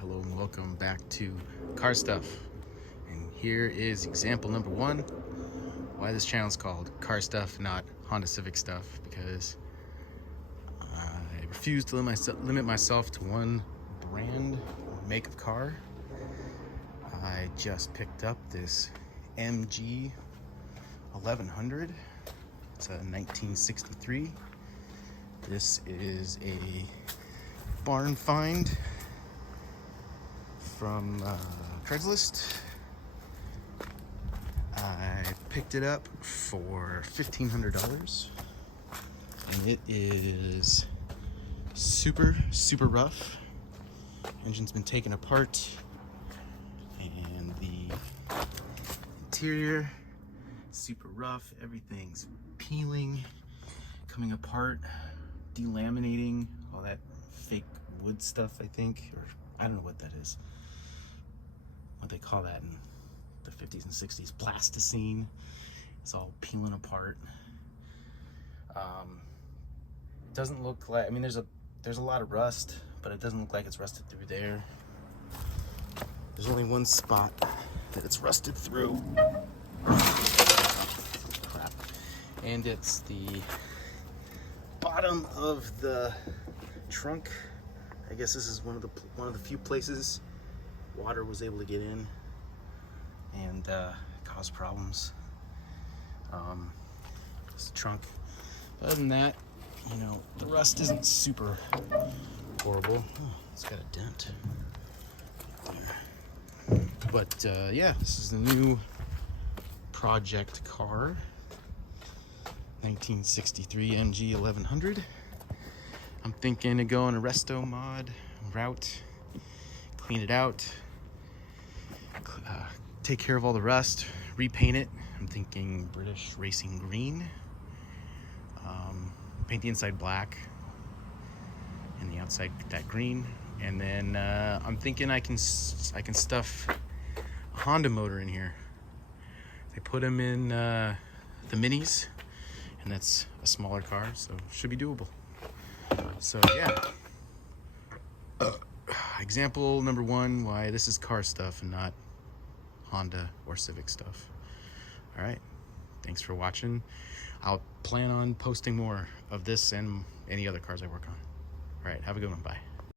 Hello and welcome back to Car Stuff. And here is example number 1 why this channel is called Car Stuff, not Honda Civic Stuff, because I refuse to limit myself to one brand or make of car. I just picked up this MG 1100. It's a 1963. This is a barn find from Craigslist. I picked it up for $1,500, and it is super rough. Engine's been taken apart, and the interior super rough. Everything's peeling, coming apart, delaminating, all that fake wood stuff, I think, or I don't know what that is, what they call that in the 50s and 60s, plasticine. It's all peeling apart. Doesn't look like, I mean, there's a lot of rust, but it doesn't look like it's rusted through there. There's only one spot that it's rusted through. Crap. And it's the bottom of the trunk. I guess this is one of the few places water was able to get in and cause problems. This trunk. Other than that, you know, the rust isn't super horrible. Oh, it's got a dent there. But yeah, this is the new project car, 1963 MG 1100. I'm thinking of going a Restomod route, clean it out, take care of all the rust, repaint it. I'm thinking British Racing Green. Paint the inside black and the outside that green. And then I'm thinking I can stuff a Honda motor in here. They put them in the Minis, and that's a smaller car, so it should be doable. So yeah, example number 1 why this is car stuff and not Honda or Civic stuff. All right, thanks for watching. I'll plan on posting more of this and any other cars I work on. All right, have a good one. Bye.